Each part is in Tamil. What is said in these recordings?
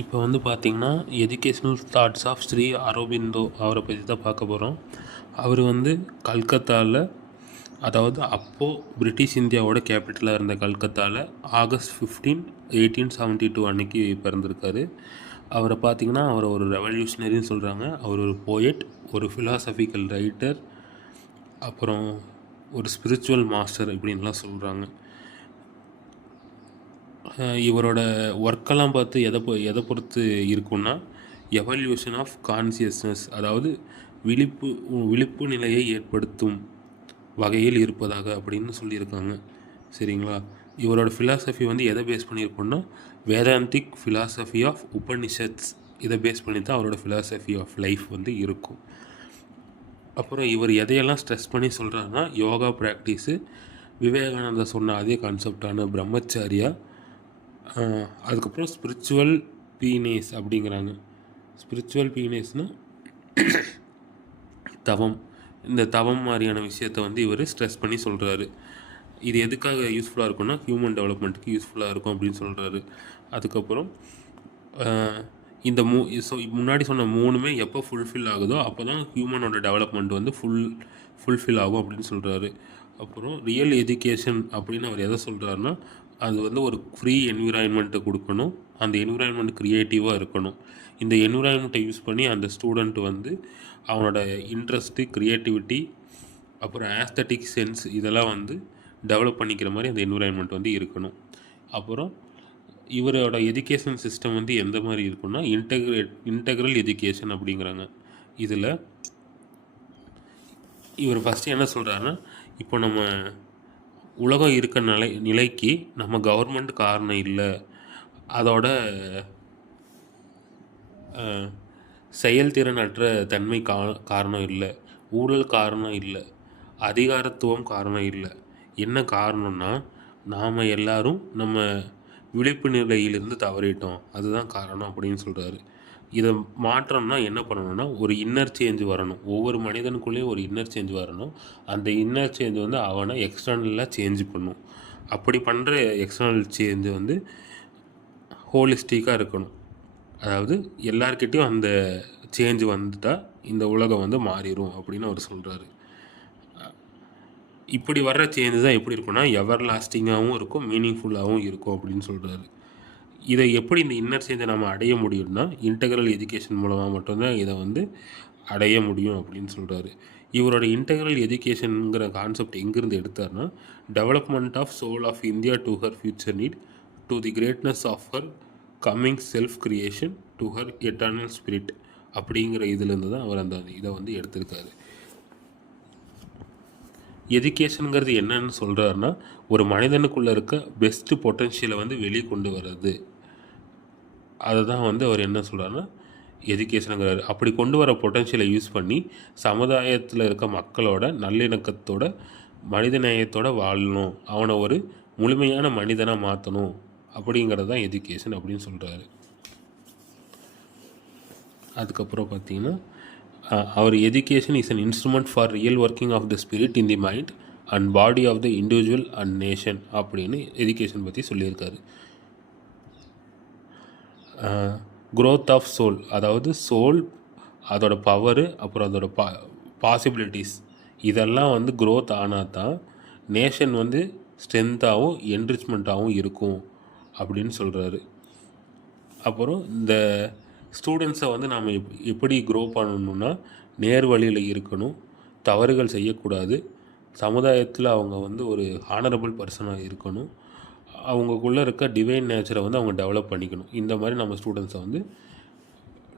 இப்போ வந்து பார்த்திங்கன்னா educational thoughts of Sri Aurobindo அவரை பற்றி தான் பார்க்க போகிறோம். அவர் வந்து கல்கத்தாவில், அதாவது அப்போது பிரிட்டிஷ் இந்தியாவோட கேபிட்டலாக இருந்த கல்கத்தாவில் ஆகஸ்ட் 15, 1872 அன்னைக்கு பிறந்திருக்காரு. அவரை பார்த்திங்கன்னா அவரை ஒரு ரெவல்யூஷனரின்னு சொல்கிறாங்க. அவர் ஒரு போயட், ஒரு ஃபிலாசபிக்கல் ரைட்டர், அப்புறம் ஒரு ஸ்பிரிச்சுவல் மாஸ்டர் இப்படின்லாம் சொல்கிறாங்க. இவரோட ஒர்க்கெல்லாம் பார்த்து எதை பொறுத்து இருக்குன்னா, எவல்யூஷன் ஆஃப் கான்சியஸ்னஸ், அதாவது விழிப்பு நிலையை ஏற்படுத்தும் வகையில் இருப்பதாக அப்படின்னு சொல்லியிருக்காங்க. சரிங்களா? இவரோட ஃபிலாசபி வந்து எதை பேஸ் பண்ணியிருக்கோன்னா, வேதாந்திக் ஃபிலாசபி ஆஃப் உபனிஷத்ஸ், இதை பேஸ் பண்ணி தான் அவரோட ஃபிலாசபி ஆஃப் லைஃப் வந்து இருக்கும். அப்புறம் இவர் எதையெல்லாம் ஸ்ட்ரெஸ் பண்ணி சொல்கிறாருன்னா, யோகா ப்ராக்டிஸு, விவேகானந்தா சொன்ன அதே கான்செப்டான பிரம்மச்சாரியா, அதுக்கப்புறம் ஸ்பிரிச்சுவல் பீனேஸ் அப்படிங்கிறாங்க. ஸ்பிரிச்சுவல் பீனேஸ்னால் தவம். இந்த தவம் மாதிரியான விஷயத்தை வந்து இவர் ஸ்ட்ரெஸ் பண்ணி சொல்கிறாரு. இது எதுக்காக யூஸ்ஃபுல்லாக இருக்கும்னா, ஹியூமன் டெவலப்மெண்ட்டுக்கு யூஸ்ஃபுல்லாக இருக்கும் அப்படின்னு சொல்கிறாரு. அதுக்கப்புறம் இந்த முன்னாடி சொன்ன மூணுமே எப்போ ஃபுல்ஃபில் ஆகுதோ அப்போ தான் ஹியூமனோட டெவலப்மெண்ட் வந்து ஃபுல்ஃபில் ஆகும் அப்படின்னு சொல்கிறாரு. அப்புறம் ரியல் எஜுகேஷன் அப்படின்னு அவர் எதை சொல்கிறாருன்னா, அது வந்து ஒரு ஃப்ரீ என்விரான்மெண்ட்டை கொடுக்கணும், அந்த என்விரான்மெண்ட் க்ரியேட்டிவாக இருக்கணும். இந்த என்விரான்மெண்ட்டை யூஸ் பண்ணி அந்த ஸ்டூடெண்ட் வந்து அவனோட இன்ட்ரெஸ்ட்டு, க்ரியேட்டிவிட்டி, அப்புறம் ஆஸ்தட்டிக் சென்ஸ் இதெல்லாம் வந்து டெவலப் பண்ணிக்கிற மாதிரி அந்த என்விரான்மெண்ட் வந்து இருக்கணும். அப்புறம் இவரோட எஜுகேஷன் சிஸ்டம் வந்து எந்த மாதிரி இருக்குன்னா, இன்டெக்ரல் எஜுகேஷன் அப்படிங்கிறாங்க. இதில் இவர் ஃபஸ்ட்டு என்ன சொல்கிறாருன்னா, இப்போ நம்ம உலகம் இருக்க நிலைக்கு நம்ம கவர்மெண்ட் காரணம் இல்லை, அதோட செயல்திறனற்ற தன்மை காரணம் இல்லை, ஊழல் காரணம் இல்லை, அதிகாரத்துவம் காரணம் இல்லை. என்ன காரணம்னா, நாம் எல்லாரும் நம்ம விழிப்பு நிலையிலிருந்து தவறிட்டோம், அதுதான் காரணம் அப்படின்னு சொல்கிறாரு. இதை மாற்றம்னா என்ன பண்ணணும்னா, ஒரு இன்னர் சேஞ்ச் வரணும். ஒவ்வொரு மனிதனுக்குள்ளேயும் ஒரு இன்னர் சேஞ்ச் வரணும். அந்த இன்னர் சேஞ்ச் வந்து அவனை எக்ஸ்டர்னலாக சேஞ்ச் பண்ணும். அப்படி பண்ணுற எக்ஸ்டர்னல் சேஞ்சு வந்து ஹோலிஸ்டிக்காக இருக்கணும். அதாவது எல்லார்கிட்டையும் அந்த சேஞ்ச் வந்துட்டால் இந்த உலகம் வந்து மாறிடும் அப்படின்னு அவர் சொல்கிறாரு. இப்படி வர்ற சேஞ்சு தான் எப்படி இருக்குன்னா, எவர் லாஸ்டிங்காகவும் இருக்கும், மீனிங்ஃபுல்லாகவும் இருக்கும் அப்படின்னு சொல்கிறாரு. இதை எப்படி இந்த இன்னர் சேஞ்சை நம்ம அடைய முடியும்னா, இன்டெக்ரல் எஜுகேஷன் மூலமாக மட்டும்தான் இதை வந்து அடைய முடியும் அப்படின்னு சொல்கிறாரு. இவரோட இன்டெக்ரல் எஜுகேஷனுங்கிற கான்செப்ட் எங்கேருந்து எடுத்தார்னா, development of soul of India to her future need, to the greatness of her coming self creation, to her eternal spirit அப்படிங்கிற இதுலேருந்து தான் அவர் அந்த இதை வந்து எடுத்திருக்காரு. எஜுகேஷனுங்கிறது என்னன்னு சொல்கிறாருன்னா, ஒரு மனிதனுக்குள்ளே இருக்க பெஸ்ட்டு பொட்டென்ஷியலை வந்து வெளியே கொண்டு வர்றது. அதை தான் வந்து அவர் என்ன சொல்கிறாருன்னா எஜுகேஷனுங்கிறாரு. அப்படி கொண்டு வர பொட்டென்ஷியலை யூஸ் பண்ணி சமுதாயத்தில் இருக்க மக்களோட நல்லிணக்கத்தோட, மனிதநேயத்தோட வாழணும், அவனை ஒரு முழுமையான மனிதனாக மாற்றணும் அப்படிங்கிறது தான் எஜுகேஷன் அப்படின்னு சொல்கிறாரு. அதுக்கப்புறம் பார்த்திங்கன்னா, அவர் education is an instrument for real working of the spirit in the mind and body of the individual and nation அப்படின்னு எஜுகேஷன் பற்றி சொல்லியிருக்காரு. க்ரோத் ஆஃப் சோல், அதாவது சோல், அதோட பவரு, அப்புறம் அதோட பாசிபிலிட்டிஸ் இதெல்லாம் வந்து க்ரோத் ஆனால் தான் நேஷன் வந்து ஸ்ட்ரென்த்தாகவும் என்ரிச்மெண்ட்டாகவும் இருக்கும் அப்படின்னு சொல்கிறாரு. அப்புறம் இந்த ஸ்டூடெண்ட்ஸை வந்து நாம் எப்படி க்ரோ பண்ணணுன்னா, நேர் வழியில் இருக்கணும், தவறுகள் செய்யக்கூடாது, சமுதாயத்தில் அவங்க வந்து ஒரு ஹானரபிள் பர்சனாக இருக்கணும், அவங்களுக்குள்ளே இருக்க டிவைன் நேச்சரை வந்து அவங்க டெவலப் பண்ணிக்கணும். இந்த மாதிரி நம்ம ஸ்டூடெண்ட்ஸை வந்து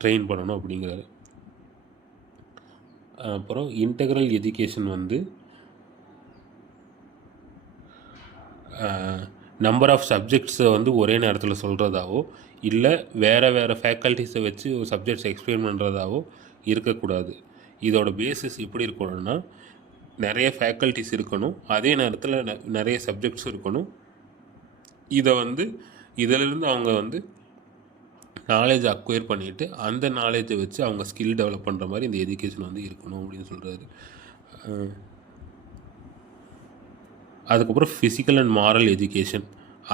ட்ரெயின் பண்ணணும் அப்படிங்கிறாரு. அப்புறம் இன்டெக்ரல் எஜுகேஷன் வந்து நம்பர் ஆஃப் சப்ஜெக்ட்ஸை வந்து ஒரே நேரத்தில் சொல்கிறதாவோ, இல்லை வேறு ஃபேக்கல்ட்டிஸை வச்சு ஒரு சப்ஜெக்ட்ஸை எக்ஸ்பிளைன் பண்ணுறதாவோ இருக்கக்கூடாது. இதோட பேசிஸ் எப்படி இருக்கணும்னா, நிறைய ஃபேக்கல்ட்டிஸ் இருக்கணும், அதே நேரத்தில் நிறைய சப்ஜெக்ட்ஸ் இருக்கணும். இதை வந்து இதிலிருந்து அவங்க வந்து நாலேஜ் அக்வயர் பண்ணிவிட்டு அந்த நாலேஜை வச்சு அவங்க ஸ்கில் டெவலப் பண்ணுற மாதிரி இந்த எஜுகேஷன் வந்து இருக்கணும் அப்படின்னு சொல்கிறாரு. அதுக்கப்புறம் ஃபிசிக்கல் அண்ட் மாரல் எஜுகேஷன்,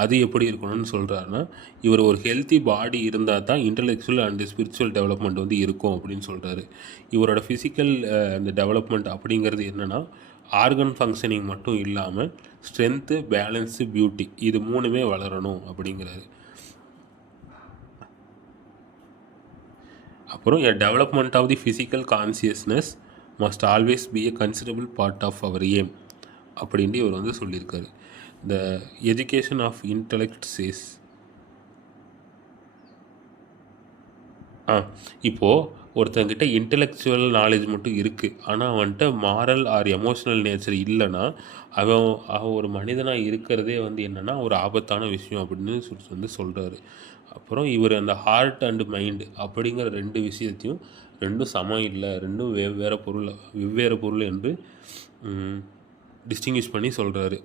அது எப்படி இருக்கணும்னு சொல்கிறாருன்னா, இவர் ஒரு ஹெல்த்தி பாடி இருந்தால் தான் இன்டலெக்சுவல் அண்டு ஸ்பிரிச்சுவல் டெவலப்மெண்ட் வந்து இருக்கும் அப்படின்னு சொல்கிறாரு. இவரோட ஃபிசிக்கல் அந்த டெவலப்மெண்ட் அப்படிங்கிறது என்னென்னா, ஆர்கன் ஃபங்க்ஷனிங் மட்டும் இல்லாமல் ஸ்ட்ரென்த்து, பேலன்ஸு, பியூட்டி இது 3மே வளரணும் அப்படிங்கிறாரு. அப்புறம் development of the physical consciousness must always be a considerable part of our aim அப்படின்ட்டு இவர் வந்து சொல்லியிருக்காரு. The education of intellect says இப்போது ஒருத்தங்கிட்ட இன்டெலெக்சுவல் நாலேஜ் மட்டும் இருக்குது, ஆனால் அவன்கிட்ட மாரல் ஆர் எமோஷ்னல் நேச்சர் இல்லைன்னா அவன் ஒரு மனிதனாக இருக்கிறதே வந்து என்னென்னா ஒரு ஆபத்தான விஷயம் அப்படின்னு வந்து சொல்கிறாரு. அப்புறம் இவர் அந்த ஹார்ட் அண்டு மைண்டு அப்படிங்கிற 2 விஷயத்தையும் ரெண்டும் சமம் இல்லை, ரெண்டும் வெவ்வேறு பொருள் என்று டிஸ்டிங்கிஷ் பண்ணி சொல்கிறாரு.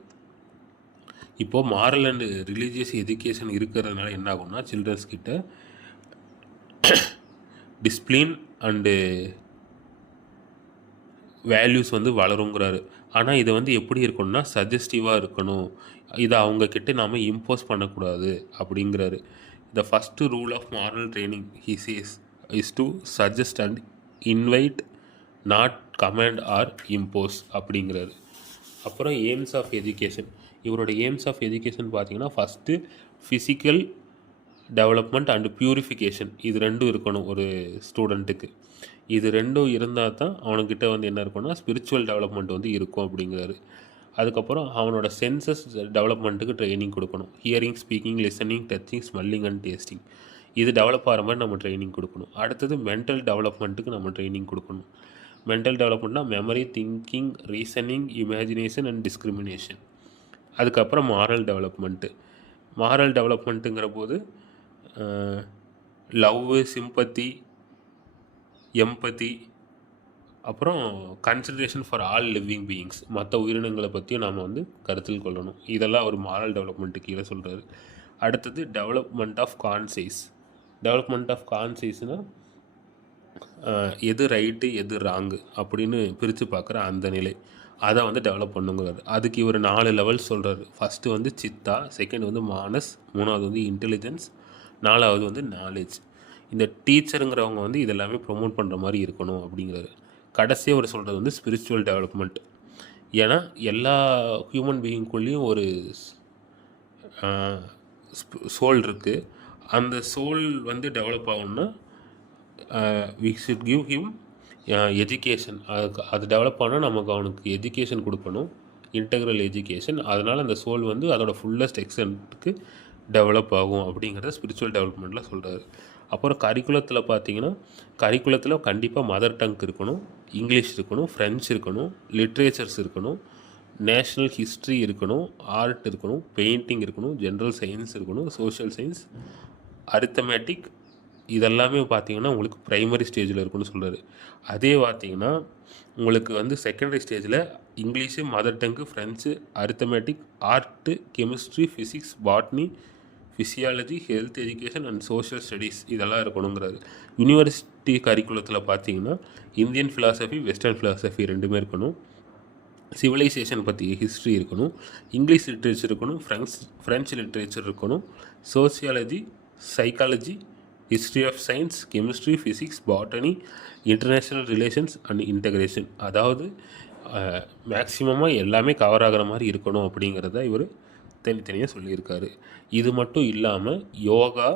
இப்போது மாரல் அண்டு ரிலீஜியஸ் எஜுகேஷன் இருக்கிறதுனால என்ன ஆகும்னா, சில்ட்ரன்ஸ் கிட்ட டிஸ்பிளின் அண்டு வேல்யூஸ் வந்து வளருங்கிறாரு. ஆனால் இதை வந்து எப்படி இருக்கணும்னா சஜஸ்டிவாக இருக்கணும், இதை அவங்கக்கிட்ட நாம் இம்போஸ் பண்ணக்கூடாது அப்படிங்கிறாரு. The first rule of moral training he says is to suggest and invite, not command or impose அப்படிங்கிறாரு. அப்புறம் எய்ம்ஸ் ஆஃப் எஜுகேஷன், இவரோட எய்ம்ஸ் ஆஃப் எஜுகேஷன் பார்த்திங்கன்னா first physical development and purification இது 2 இருக்கணும் ஒரு ஸ்டூடெண்ட்டுக்கு. இது 2 இருந்தால் தான் அவனுக்கிட்ட வந்து என்ன இருக்குன்னா ஸ்பிரிச்சுவல் டெவலப்மெண்ட் வந்து இருக்கும் அப்படிங்கிறாரு. அதுக்கப்புறம் அவனோட சென்சஸ் டெவலப்மெண்ட்டுக்கு ட்ரைனிங் கொடுக்கணும். Hearing, speaking, listening, touching, smelling and tasting இது டெவலப் ஆகிற மாதிரி நம்ம ட்ரைனிங் கொடுக்கணும். அடுத்தது மென்டல் டெவலப்மெண்ட்டுக்கு நம்ம ட்ரைனிங் கொடுக்கணும். மென்டல் டெவலப்மெண்ட்னா memory, thinking, reasoning, imagination and discrimination. அதுக்கப்புறம் மாரல் டெவலப்மெண்ட்டுங்கிற போது லவ்வு, சிம்பத்தி, எம்பத்தி, அப்புறம் consideration for all living beings மற்ற உயிரினங்களை பற்றியும் நாம் வந்து கருத்தில் கொள்ளணும். இதெல்லாம் ஒரு மாரல் டெவலப்மெண்ட்டு கீழே சொல்கிறாரு. அடுத்தது டெவலப்மெண்ட் ஆஃப் கான்சைஸ்னால் எது ரைட்டு எது ராங்கு அப்படின்னு பிரித்து பார்க்குற அந்த நிலை, அதை வந்து டெவலப் பண்ணுங்கிறாரு. அதுக்கு இவர் 4 லெவல் சொல்கிறாரு. ஃபஸ்ட்டு வந்து சித்தா, செகண்ட் வந்து மானஸ், 3வது வந்து இன்டெலிஜென்ஸ், 4வது வந்து நாலேஜ். இந்த டீச்சருங்கிறவங்க வந்து இதெல்லாமே ப்ரொமோட் பண்ணுற மாதிரி இருக்கணும் அப்படிங்கிறாரு. கடைசியாக அவர் சொல்கிறது வந்து ஸ்பிரிச்சுவல் டெவலப்மெண்ட். ஏன்னா எல்லா ஹியூமன் பீயிங்குள்ளேயும் ஒரு சோல் இருக்குது. அந்த சோல் வந்து டெவலப் ஆகணும்னா we should give him education. அது டெவலப் ஆனால் நமக்கு அவனுக்கு எஜுகேஷன் கொடுக்கணும், இன்டெக்ரல் எஜுகேஷன். அதனால் அந்த சோல் வந்து அதோட ஃபுல்லஸ்ட் எக்ஸ்டென்ட்டுக்கு டெவலப் ஆகும் அப்படிங்கிறத ஸ்பிரிச்சுவல் டெவலப்மெண்ட்டில் சொல்கிறாரு. அப்புறம் கரிக்குலத்தில் கண்டிப்பாக மதர் டங் இருக்கணும், இங்கிலீஷ் இருக்கணும், ஃப்ரெஞ்ச் இருக்கணும், லிட்ரேச்சர்ஸ் இருக்கணும், நேஷ்னல் ஹிஸ்ட்ரி இருக்கணும், ஆர்ட் இருக்கணும், பெயிண்டிங் இருக்கணும், ஜென்ரல் சயின்ஸ் இருக்கணும், சோஷியல் சயின்ஸ், அரித்தமேட்டிக் இதெல்லாமே பார்த்திங்கன்னா உங்களுக்கு ப்ரைமரி ஸ்டேஜில் இருக்குன்னு சொல்கிறாரு. அதே பார்த்திங்கன்னா உங்களுக்கு வந்து செகண்டரி ஸ்டேஜில் English, mother tongue, French, arithmetic, art, chemistry, physics, botany, physiology, health education and social studies இதெல்லாம் இருக்கணுங்கிறாரு. யூனிவர்சிட்டி கரிக்குலத்தில் பார்த்திங்கன்னா இந்தியன் ஃபிலாசபி, வெஸ்டர்ன் ஃபிலாசபி 2மே இருக்கணும். சிவிலைசேஷன் பற்றி ஹிஸ்ட்ரி இருக்கணும், இங்கிலீஷ் லிட்ரேச்சர் இருக்கணும், ஃப்ரெஞ்சு லிட்ரேச்சர் இருக்கணும், sociology, psychology, history of science, chemistry, physics, botany, international relations and integration. அதாவது மேக்ஸிமமாக எல்லாமே கவர் ஆகிற மாதிரி இருக்கணும் அப்படிங்கிறத இவர் தனித்தனியாக சொல்லியிருக்காரு. இது மட்டும் இல்லாமல் யோகா,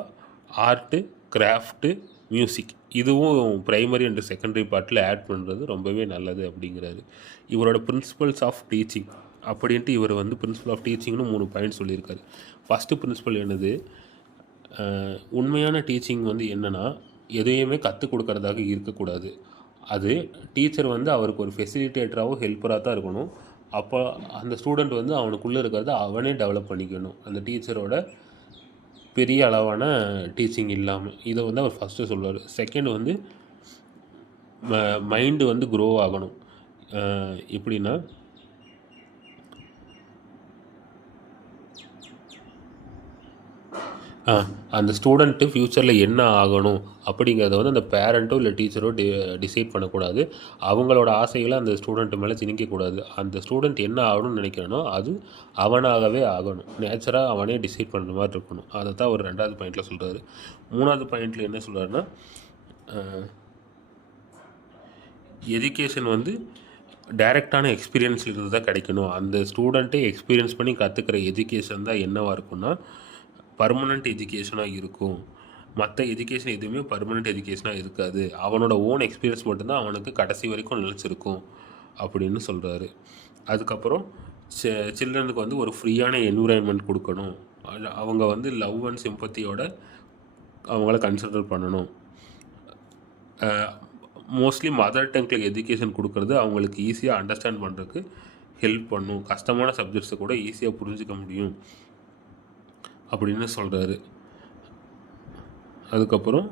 ஆர்ட்டு, கிராஃப்ட்டு, மியூசிக் இதுவும் ப்ரைமரி அண்ட் செகண்டரி பார்ட்டில் ஆட் பண்ணுறது ரொம்பவே நல்லது அப்படிங்கிறாரு. இவரோட பிரின்சிபல்ஸ் ஆஃப் டீச்சிங் அப்படின்ட்டு இவர் வந்து பிரின்சிபல் ஆஃப் டீச்சிங்னு 3 பாயிண்ட் சொல்லியிருக்காரு. ஃபஸ்ட்டு பிரின்சிபல் என்னது, உண்மையான டீச்சிங் வந்து என்னென்னா எதையுமே கற்றுக் கொடுக்கறதாக இருக்கக்கூடாது. அது டீச்சர் வந்து அவருக்கு ஒரு ஃபெசிலிட்டேட்டராகவும் ஹெல்ப்பராக தான் இருக்கணும். அப்போ அந்த ஸ்டூடெண்ட் வந்து அவனுக்குள்ளே இருக்கிறத அவனே டெவலப் பண்ணிக்கணும், அந்த டீச்சரோட பெரிய அளவான டீச்சிங் இல்லாமல். இதை வந்து அவர் ஃபஸ்ட்டு சொல்லுவார். செகண்ட் வந்து மைண்டு வந்து க்ரோ ஆகணும். எப்படின்னா அந்த ஸ்டூடெண்ட்டு ஃப்யூச்சரில் என்ன ஆகணும் அப்படிங்கிறத வந்து அந்த பேரண்ட்டோ இல்லை டீச்சரோ டிசைட் பண்ணக்கூடாது. அவங்களோட ஆசைகளை அந்த ஸ்டூடெண்ட் மேலே திணிக்கக்கூடாது. அந்த ஸ்டூடெண்ட் என்ன ஆகணும்னு நினைக்கிறானோ அது அவனாகவே ஆகணும். நேச்சராக அவனே டிசைட் பண்ணுற மாதிரி இருக்கணும். அதை தான் ஒரு 2வது பாயிண்டில் சொல்கிறாரு. 3வது பாயிண்டில் என்ன சொல்கிறாருன்னா, எஜுகேஷன் வந்து டைரெக்டான எக்ஸ்பீரியன்ஸில் இருந்து தான் கிடைக்கணும். அந்த ஸ்டூடெண்ட்டே எக்ஸ்பீரியன்ஸ் பண்ணி கற்றுக்கிற எஜுகேஷன் தான் என்னவாக இருக்குன்னா பர்மனெண்ட் எஜுகேஷனாக இருக்கும். மற்ற எஜுகேஷன் எதுவுமே பர்மனெண்ட் எஜுகேஷனாக இருக்காது. அவனோட ஓன் எக்ஸ்பீரியன்ஸ் மட்டும்தான் அவனுக்கு கடைசி வரைக்கும் நிலச்சிருக்கும் அப்படின்னு சொல்கிறாரு. அதுக்கப்புறம் சில்ட்ரனுக்கு வந்து ஒரு ஃப்ரீயான என்விரான்மெண்ட் கொடுக்கணும். அவங்க வந்து லவ் அண்ட் சிம்பத்தியோட அவங்கள கன்சிடர் பண்ணணும். மோஸ்ட்லி மதர் டங்கில் எஜுகேஷன் கொடுக்குறது அவங்களுக்கு ஈஸியாக அண்டர்ஸ்டாண்ட் பண்ணுறதுக்கு ஹெல்ப் பண்ணும். கஷ்டமான சப்ஜெக்ட்ஸை கூட ஈஸியாக புரிஞ்சிக்க முடியும் அப்படின்னு சொல்கிறாரு. அதுக்கப்புறம்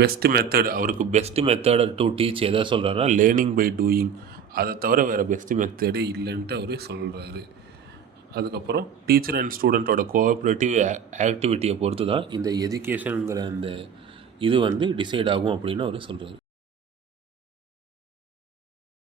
பெஸ்ட் மெத்தட், அவருக்கு பெஸ்ட் மெத்தட் டு டீச் எதை சொல்கிறாருன்னா லேர்னிங் பை டூயிங். அதை தவிர வேறு பெஸ்ட் மெத்தடே இல்லைன்ட்டு அவர் சொல்கிறாரு. அதுக்கப்புறம் டீச்சர் அண்ட் ஸ்டூடெண்ட்டோட கோஆப்ரேட்டிவ் ஆக்டிவிட்டியை பொறுத்து தான் இந்த எஜுகேஷனுங்கிற அந்த இது வந்து டிசைட் ஆகும் அப்படின்னு அவர் சொல்கிறாரு.